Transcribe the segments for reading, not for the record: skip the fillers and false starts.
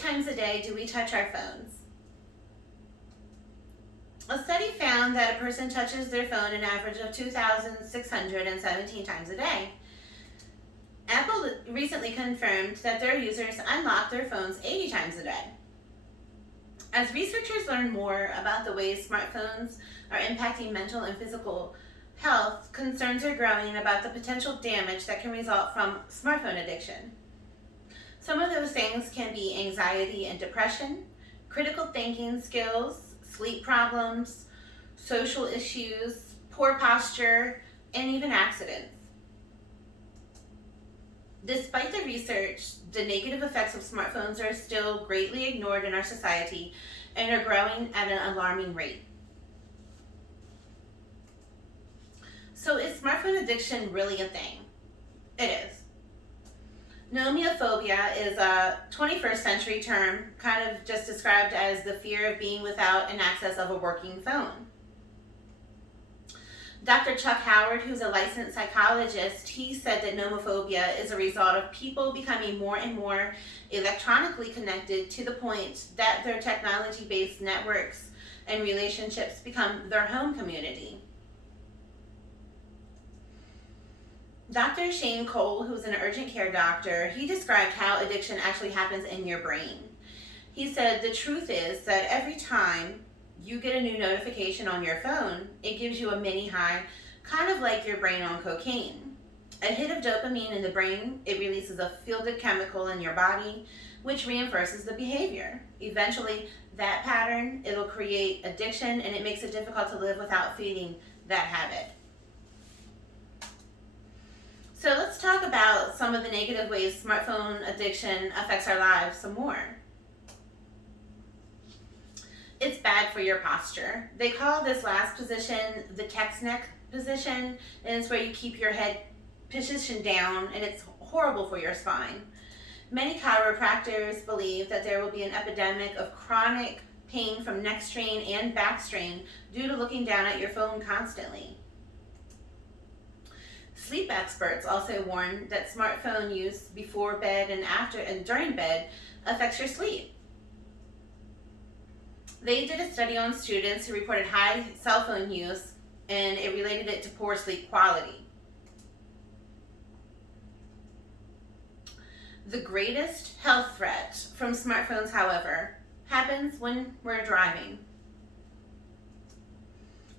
times a day do we touch our phones? A study found that a person touches their phone an average of 2,617 times a day. Apple recently confirmed that their users unlock their phones 80 times a day. As researchers learn more about the ways smartphones are impacting mental and physical health, concerns are growing about the potential damage that can result from smartphone addiction. Some of those things can be anxiety and depression, critical thinking skills, sleep problems, social issues, poor posture, and even accidents. Despite the research, the negative effects of smartphones are still greatly ignored in our society and are growing at an alarming rate. So is smartphone addiction really a thing? It is. Nomophobia is a 21st century term, kind of just described as the fear of being without an access of a working phone. Dr. Chuck Howard, who's a licensed psychologist, he said that nomophobia is a result of people becoming more and more electronically connected to the point that their technology-based networks and relationships become their home community. Dr. Shane Cole, who's an urgent care doctor, he described how addiction actually happens in your brain. He said the truth is that every time you get a new notification on your phone, it gives you a mini high, kind of like your brain on cocaine. A hit of dopamine in the brain, it releases a feel-good chemical in your body, which reinforces the behavior. Eventually, that pattern, it'll create addiction, and it makes it difficult to live without feeding that habit. So let's talk about some of the negative ways smartphone addiction affects our lives some more. It's bad for your posture. They call this last position the text neck position, and it's where you keep your head positioned down, and it's horrible for your spine. Many chiropractors believe that there will be an epidemic of chronic pain from neck strain and back strain due to looking down at your phone constantly. Sleep experts also warn that smartphone use before bed and after and during bed affects your sleep. They did a study on students who reported high cell phone use, and it related it to poor sleep quality. The greatest health threat from smartphones, however, happens when we're driving.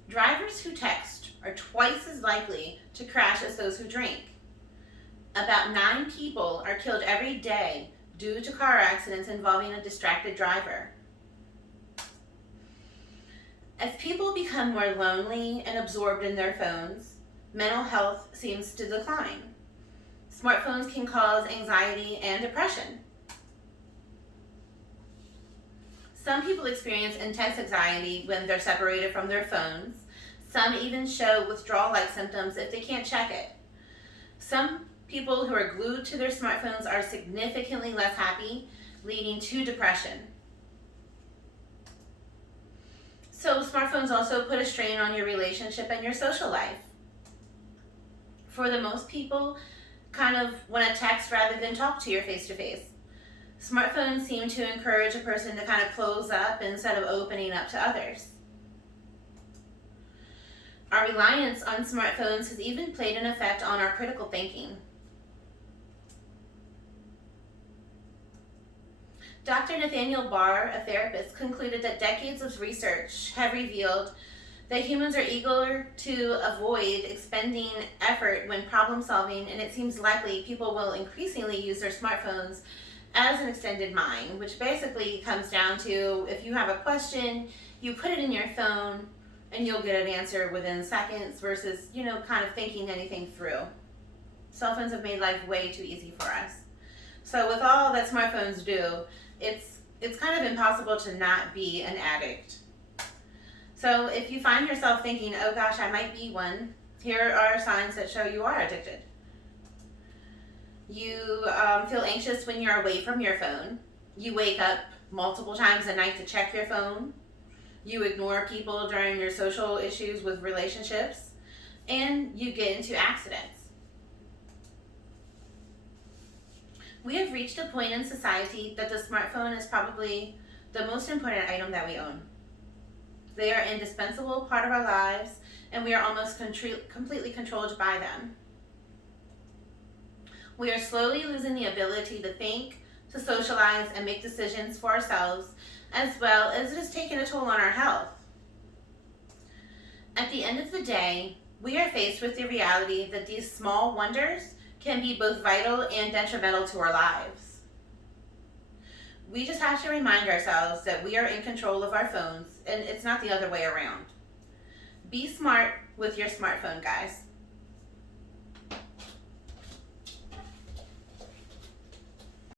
Drivers who text are twice as likely to crash as those who drink. About 9 people are killed every day due to car accidents involving a distracted driver. As people become more lonely and absorbed in their phones, mental health seems to decline. Smartphones can cause anxiety and depression. Some people experience intense anxiety when they're separated from their phones. Some even show withdrawal-like symptoms if they can't check it. Some people who are glued to their smartphones are significantly less happy, leading to depression. So smartphones also put a strain on your relationship and your social life. For the most people, kind of want to text rather than talk to you face-to-face. Smartphones seem to encourage a person to kind of close up instead of opening up to others. Our reliance on smartphones has even played an effect on our critical thinking. Dr. Nathaniel Barr, a therapist, concluded that decades of research have revealed that humans are eager to avoid expending effort when problem solving, and it seems likely people will increasingly use their smartphones as an extended mind, which basically comes down to if you have a question, you put it in your phone, and you'll get an answer within seconds versus, kind of thinking anything through. Cell phones have made life way too easy for us. So with all that smartphones do, it's kind of impossible to not be an addict. So if you find yourself thinking, oh gosh, I might be one, here are signs that show you are addicted. You feel anxious when you're away from your phone. You wake up multiple times a night to check your phone. You ignore people during your social issues with relationships, and you get into accidents. We have reached a point in society that the smartphone is probably the most important item that we own. They are an indispensable part of our lives, and we are almost completely controlled by them. We are slowly losing the ability to think, to socialize, and make decisions for ourselves, as well as it is taking a toll on our health. At the end of the day, we are faced with the reality that these small wonders can be both vital and detrimental to our lives. We just have to remind ourselves that we are in control of our phones and it's not the other way around. Be smart with your smartphone, guys.